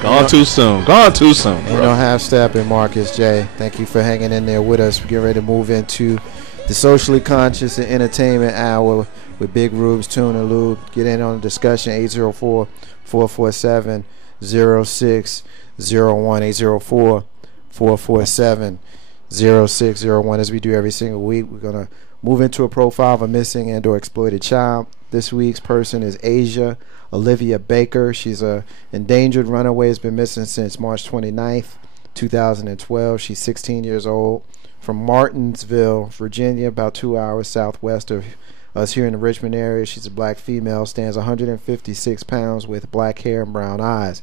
Gone too soon. Gone too soon. You don't have Steppin, Marcus J. Thank you for hanging in there with us. We're getting ready to move into the socially conscious and entertainment hour with Big Rubes, Tune, and Lube. Get in on the discussion, 804-447-0601, 804-447-0601. As we do every single week, we're going to move into a profile of a missing and or exploited child. This week's person is Asia Olivia Baker. She's a endangered runaway, has been missing since March 29th, 2012. She's 16 years old, from Martinsville, Virginia, about 2 hours southwest of us here in the Richmond area. She's a black female, stands 156 pounds with black hair and brown eyes.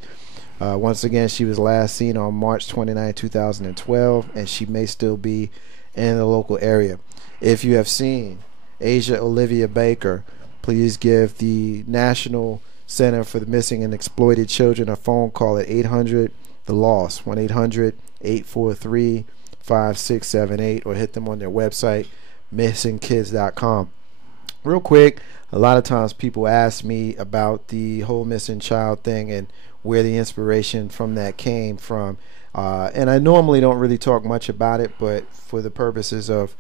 Once again, she was last seen on March 29, 2012, and she may still be in the local area. If you have seen Asia Olivia Baker, please give the National Center for the Missing and Exploited Children a phone call at 800-THE-LOST, 1-800-843-5678, or hit them on their website, missingkids.com. Real quick, a lot of times people ask me about the whole missing child thing and where the inspiration from that came from. And I normally don't really talk much about it, but for the purposes of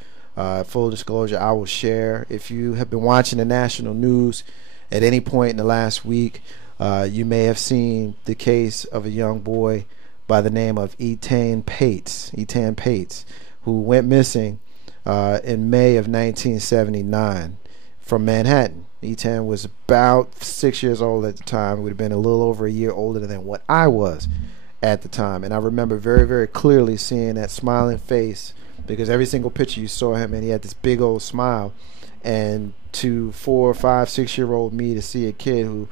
full disclosure, I will share. If you have been watching the national news at any point in the last week, you may have seen the case of a young boy by the name of Etan Patz, who went missing in May of 1979 from Manhattan. Etan was about 6 years old at the time. It would have been a little over a year older than what I was at the time. And I remember very, very clearly seeing that smiling face, because every single picture you saw him and he had this big old smile. And to 4, 5, 6 year old me, to see a kid who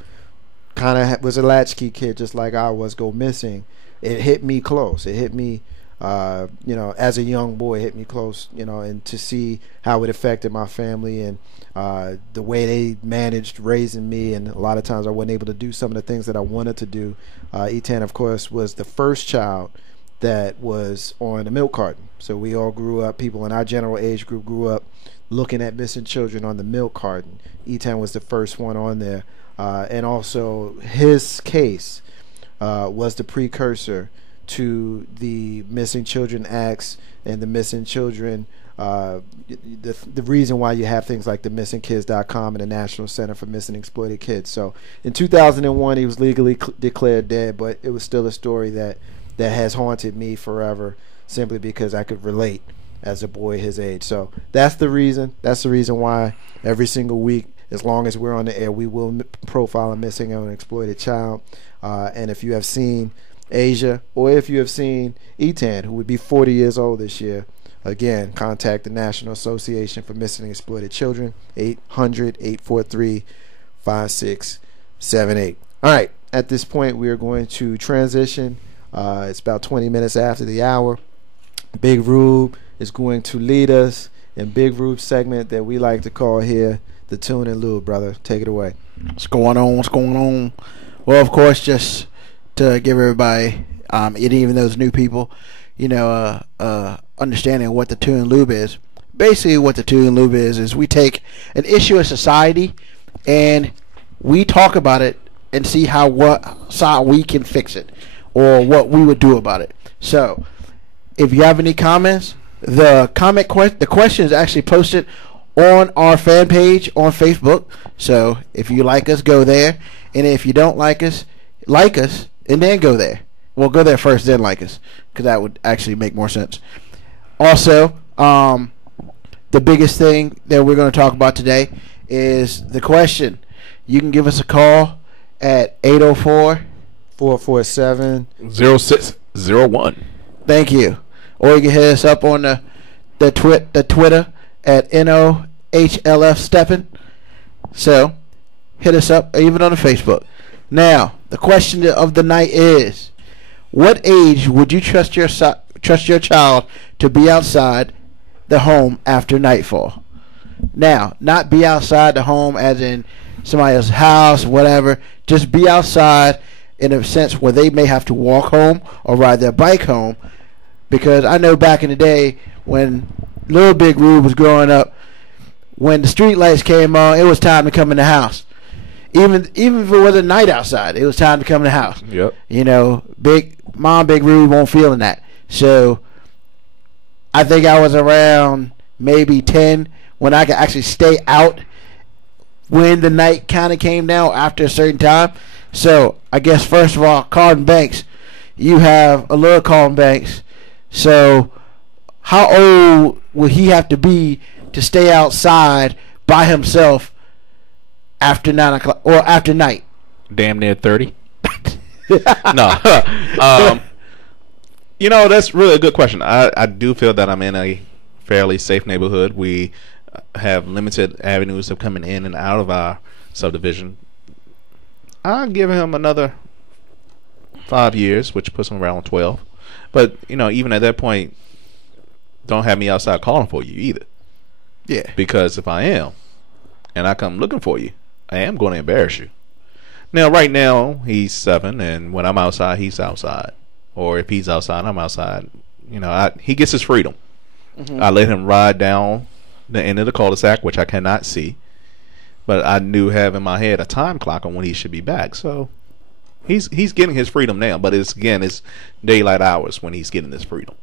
kind of was a latchkey kid just like I was go missing, it hit me close. It hit me as a young boy, it hit me close, and to see how it affected my family and the way they managed raising me. And a lot of times I wasn't able to do some of the things that I wanted to do. Etan, of course, was the first child that was on a milk carton. So we all grew up, people in our general age group grew up looking at missing children on the milk carton. Etan was the first one on there. And also his case was the precursor to the Missing Children Acts and the Missing Children, the reason why you have things like the missingkids.com and the National Center for Missing and Exploited Kids. So in 2001 he was legally declared dead, but it was still a story that has haunted me forever, simply because I could relate as a boy his age. So that's the reason why every single week, as long as we're on the air, we will profile a missing and exploited child. And if you have seen Asia, or if you have seen Etan, who would be 40 years old this year, again, contact the National Association for Missing and Exploited Children, 800-843-5678. All right, at this point, we are going to transition. It's about 20 minutes after the hour. Big Rube is going to lead us in Big Rube's segment that we like to call here the Tune and Lube. Brother, take it away. What's going on? Well, of course, just to give everybody, and even those new people, understanding what the Tune and Lube is. Basically, what the Tune and Lube is we take an issue of society and we talk about it and see how we can fix it, or what we would do about it. So, if you have any comments, the question is actually posted on our fan page on Facebook. So, if you like us, go there. And if you don't like us, and then go there. Well, go there first, then like us, because that would actually make more sense. Also, the biggest thing that we're going to talk about today is the question. You can give us a call at 804-447-0601. Thank you. Or you can hit us up on the Twitter at NOHLF Steppin. So, hit us up, even on the Facebook. Now, the question of the night is, what age would you trust your child to be outside the home after nightfall? Now, not be outside the home as in somebody else's house, whatever. Just be outside in a sense where they may have to walk home or ride their bike home. Because I know back in the day when little Big Rube was growing up, when the street lights came on, it was time to come in the house. Even if it was a night outside, it was time to come in the house. Yep. You know, Big Rude won't feel in that. So I think I was around maybe 10 when I could actually stay out when the night kind of came down after a certain time. So I guess first of all, Carlton Banks, you have a little Carlton Banks. So how old would he have to be to stay outside by himself after 9 o'clock or after night? Damn near 30. No. You know, that's really a good question. I do feel that I'm in a fairly safe neighborhood. We have limited avenues of coming in and out of our subdivision. I'll give him another 5 years, which puts him around 12. But, you know, even at that point, don't have me outside calling for you either. Yeah. Because if I am, and I come looking for you, I am going to embarrass you. Now, right now, he's 7, and when I'm outside, he's outside. Or if he's outside, I'm outside. You know, he gets his freedom. I let him ride down the end of the cul-de-sac, which I cannot see. But I do have in my head a time clock on when he should be back. So he's getting his freedom now. But it's daylight hours when he's getting his freedom.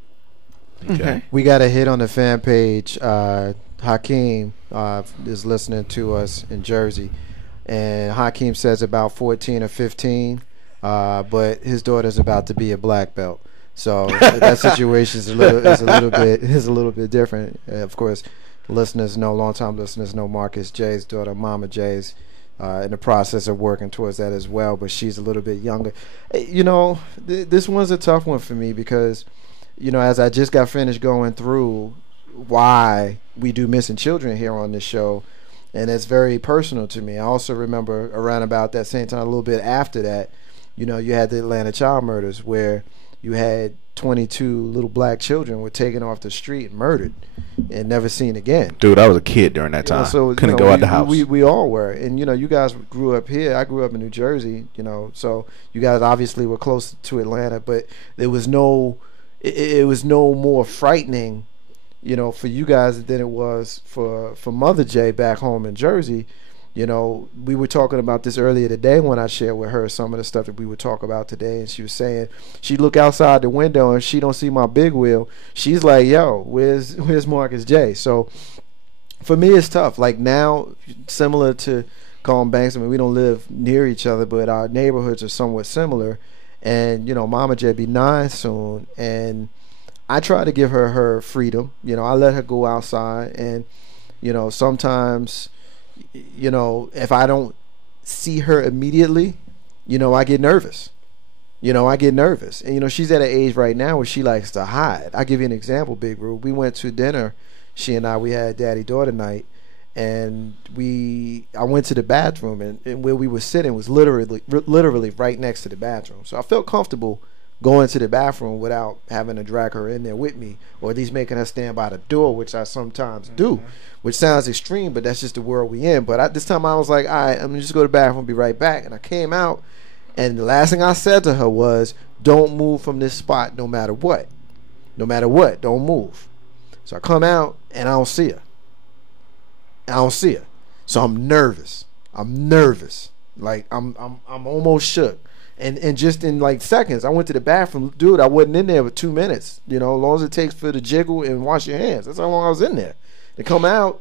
Okay. We got a hit on the fan page. Hakeem is listening to us in Jersey. And Hakeem says about 14 or 15. But his daughter's about to be a black belt. So that situation is a little bit different. Of course, longtime listeners know Marcus Jay's daughter, Mama Jay's, in the process of working towards that as well. But she's a little bit younger. You know, this one's a tough one for me because, you know, as I just got finished going through why we do missing children here on this show, and it's very personal to me. I also remember around about that same time, a little bit after that, you know, you had the Atlanta child murders where you had 22 little black children were taken off the street and murdered and never seen again. Dude, I was a kid during that time. You know, so, couldn't go out the house. We all were. And, you know, you guys grew up here. I grew up in New Jersey, you know, so you guys obviously were close to Atlanta, but there was it was no more frightening, you know, for you guys than it was for Mother Jay back home in Jersey. You know, we were talking about this earlier today when I shared with her some of the stuff that we would talk about today, and she was saying she'd look outside the window and she don't see my big wheel. She's like, yo, where's Marcus J? So for me, it's tough. Like now, similar to Colin Banks, I mean, we don't live near each other, but our neighborhoods are somewhat similar. And, you know, Mama J be 9 soon, and I try to give her freedom. You know, I let her go outside, and, you know, sometimes, you know, if I don't see her immediately, you know, I get nervous. And, you know, she's at an age right now where she likes to hide. I'll give you an example, Big Rube. We went to dinner, she and I, we had daddy-daughter night, and I went to the bathroom, and where we were sitting was literally right next to the bathroom. So I felt comfortable going to the bathroom without having to drag her in there with me, or at least making her stand by the door, which I sometimes do, which sounds extreme, but that's just the world we in. But this time I was like, all right, I'm gonna just go to the bathroom, be right back. And I came out, and the last thing I said to her was, don't move from this spot no matter what. Don't move. So I come out, and I don't see her. So I'm nervous. Like I'm almost shook. And just in like seconds, I went to the bathroom. Dude, I wasn't in there for 2 minutes. You know, as long as it takes for the jiggle and wash your hands. That's how long I was in there. To come out,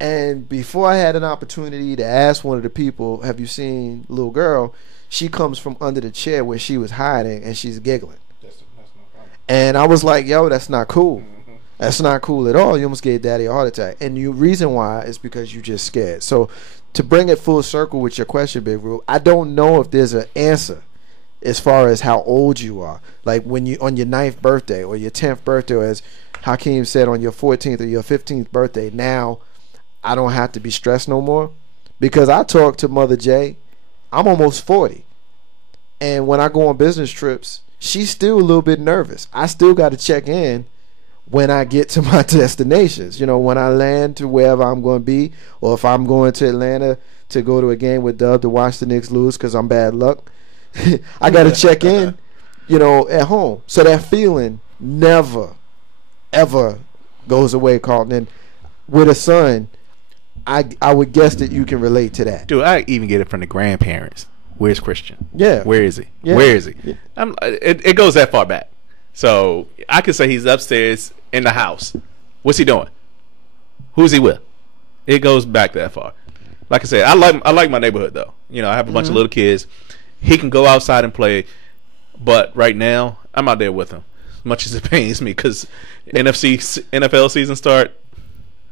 and before I had an opportunity to ask one of the people, have you seen little girl? She comes from under the chair where she was hiding, and she's giggling. That's not and I was like, yo, that's not cool. That's not cool at all. You almost gave daddy a heart attack. And the reason why is because you just scared. So to bring it full circle with your question, Big Rube, I don't know if there's an answer as far as how old you are. Like when you on your 9th birthday or your 10th birthday, or as Hakeem said, on your 14th or your 15th birthday, now I don't have to be stressed no more. Because I talk to Mother J, I'm almost 40. And when I go on business trips, she's still a little bit nervous. I still got to check in when I get to my destinations. You know, when I land to wherever I'm going to be, or if I'm going to Atlanta to go to a game with Dub to watch the Knicks lose because I'm bad luck, I got to check in, you know, at home. So that feeling never, ever goes away, Carlton. And with a son, I would guess that you can relate to that. Dude, I even get it from the grandparents. Where's Christian? Yeah. Where is he? Yeah. Where is he? Yeah. It goes that far back. So I could say he's upstairs in the house. What's he doing? Who's he with? It goes back that far. Like I said, I like my neighborhood though. You know, I have a bunch of little kids. He can go outside and play, but right now I'm out there with him. As much as it pains me, because NFL season start.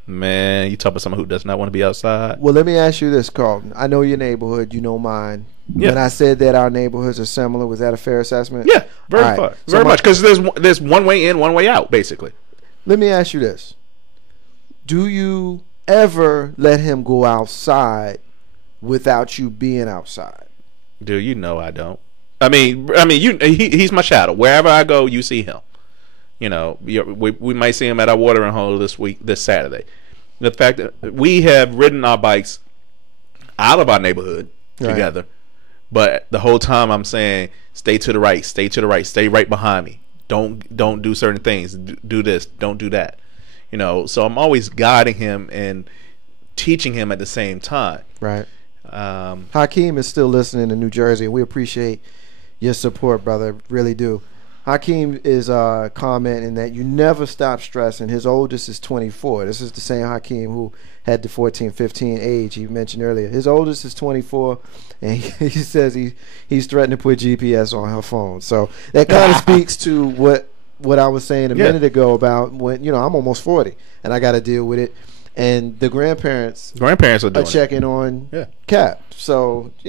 Man, you talk about someone who does not want to be outside. Well, let me ask you this, Carlton. I know your neighborhood. You know mine. Yeah. When I said that our neighborhoods are similar, was that a fair assessment? Yeah, very All right. far, So very much, because there's one way in, one way out, basically. Let me ask you this. Do you ever let him go outside without you being outside? Dude, you know I don't. I mean, he's my shadow. Wherever I go, you see him. You know, we might see him at our watering hole this Saturday. The fact that we have ridden our bikes out of our neighborhood together, but the whole time I'm saying, stay to the right, stay to the right, stay right behind me. Don't do certain things. Do this, don't do that. You know, so I'm always guiding him and teaching him at the same time. Right. Hakeem is still listening in New Jersey, and we appreciate your support, brother. Really do. Hakeem is commenting that you never stop stressing. His oldest is 24. This is the same Hakeem who had the 14, 15 age he mentioned earlier. His oldest is 24, and he says he's threatened to put GPS on her phone. So that kind of speaks to what I was saying a minute ago about when, you know, I'm almost 40 and I got to deal with it. And the grandparents are doing checking on Cap. So, yeah.